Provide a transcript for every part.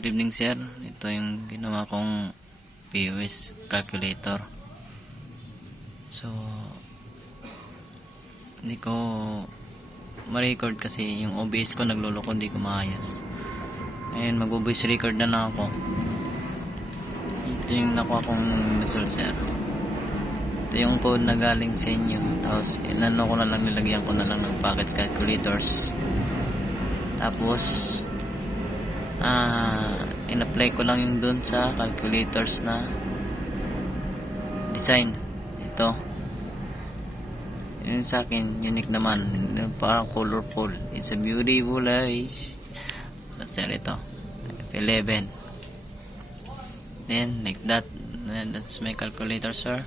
Good evening sir, ito yung ginawa kong POS calculator. So hindi ko ma-record kasi yung OBS ko nagluloko, hindi ko maayos. Ngayon mag-voice record na lang ako. Ito yung nakuha kong result sir. Ito yung code na galing sa inyo. Tapos inano ko na lang, nilagyan ko na lang ng packet calculators. Tapos in-apply ko lang yung dun sa calculators na design. Ito yun sa akin, unique naman, parang colorful. It's a beautiful eyes. So sir, ito F11, then like that. That's my calculator sir.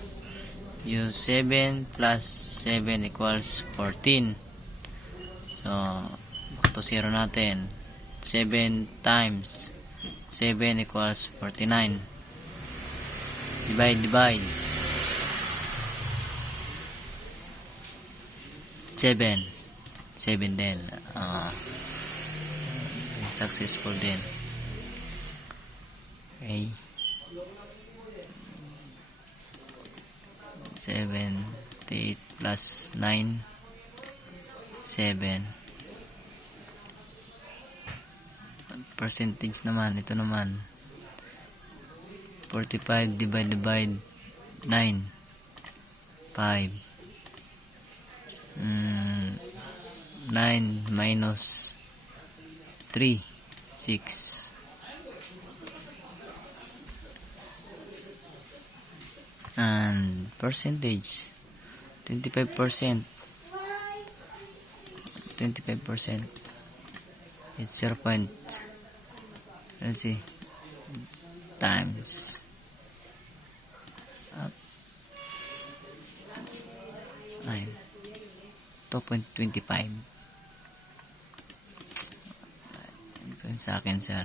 Use 7 plus 7 equals 14. So back to zero natin. 7 times 7 equals 49. Divide 7 din. Successful din. Okay, 78 plus 9 7. Percentage naman, ito naman 45 divide 9 5. 9 minus 3 6. And percentage 25%. It's 0. Let's see, times up 9 2.25. Sa akin sir,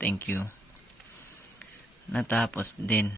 thank you. Natapos din.